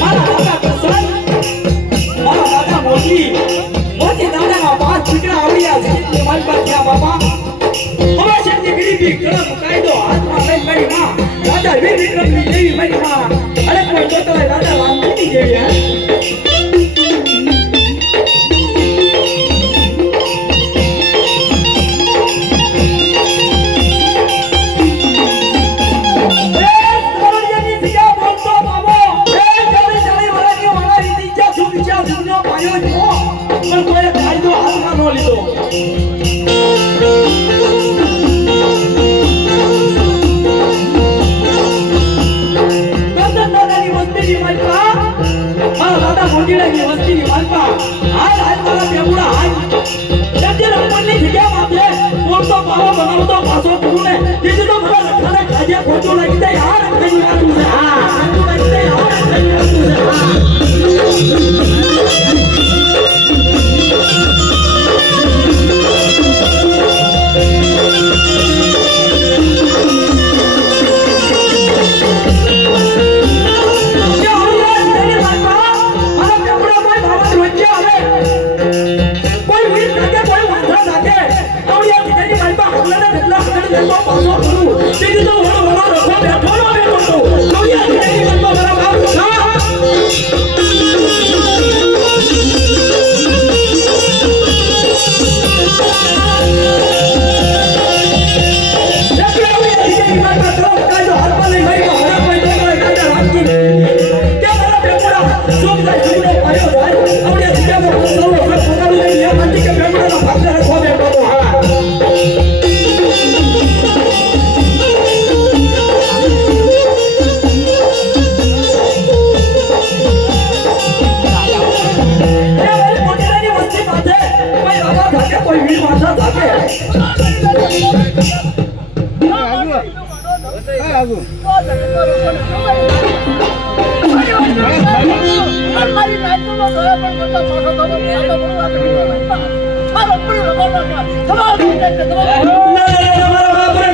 મારા દાદા પ્રસન્ન મારા દાદા મોતી દાદાના 5 દીકરા આવડિયા છે એટલે મારી પાસે થયા બાપા હવે છે જે ગરીબી કલમ કાયદો હાથમાં લઈ મારી માં રાજા વીર વિક્રમની દેવી મારી માં અરે કોઈ જોતો હોય રાજા રામની જેવી હે વસ્તીની માલપા હાલ મારા બેબુડા હાલ જતે રમણની જગ્યા માથે બોલતો પાવો બનાવતો પાછો કરું ને બીજું તો મને લખાને ખાજ્યા ખોટું લાગી જાય યાર અંગની વાતું છે હા ખોટું લાગી જાય યાર અંગની વાતું છે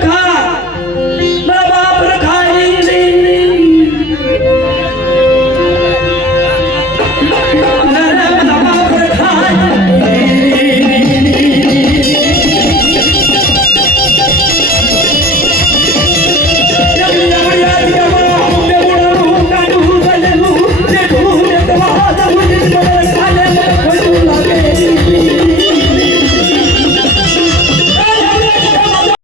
હા